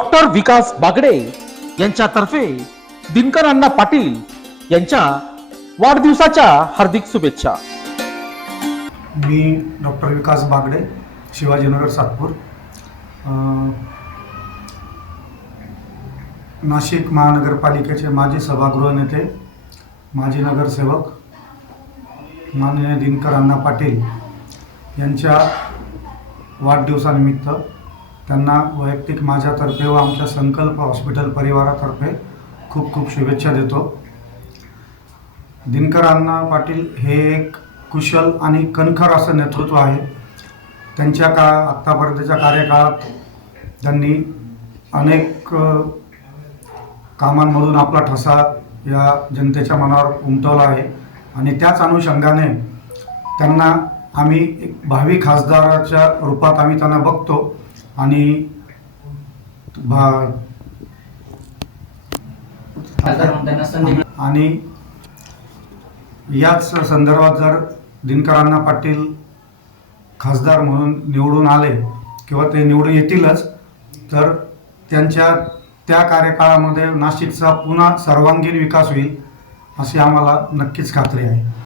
Doctor विकास बागडे यांच्यातर्फे दिनकर अण्णा पाटील यांच्या वाढदिवसाच्या हार्दिक शुभेच्छा। मी डॉक्टर विकास बागडे, शिवाजीनगर, सातपूर। नाशिक महानगरपालिकेचे माजी सभागृह नेते, माजी नगरसेवक माननीय दिनकर अण्णा पाटील यांच्या वाढदिवसानिमित्त त्यांना वैयक्तिक माझ्यातर्फे व आमच्या संकल्प हॉस्पिटल परिवारातर्फे खूप खूप शुभेच्छा देतो। दिनकर अण्णा पाटील हे एक कुशल आणि कणखर असं नेतृत्व आहे। त्यांच्या आत्तापर्यंतच्या कार्यकाळात त्यांनी अनेक कामांमधून आपला ठसा या जनतेच्या मनावर उमटवला आहे आणि त्याच अनुषंगाने त्यांना आम्ही एक भावी खासदाराच्या रूपात आम्ही त्यांना बघतो आणि याच संदर्भात जर दिनकर अण्णा पाटील खासदार म्हणून निवडून आले किंवा ते निवडून येतीलच, तर त्यांच्या त्या कार्यकाळामध्ये नाशिकचा पुन्हा सर्वांगीण विकास होईल अशी आम्हाला नक्कीच खात्री आहे।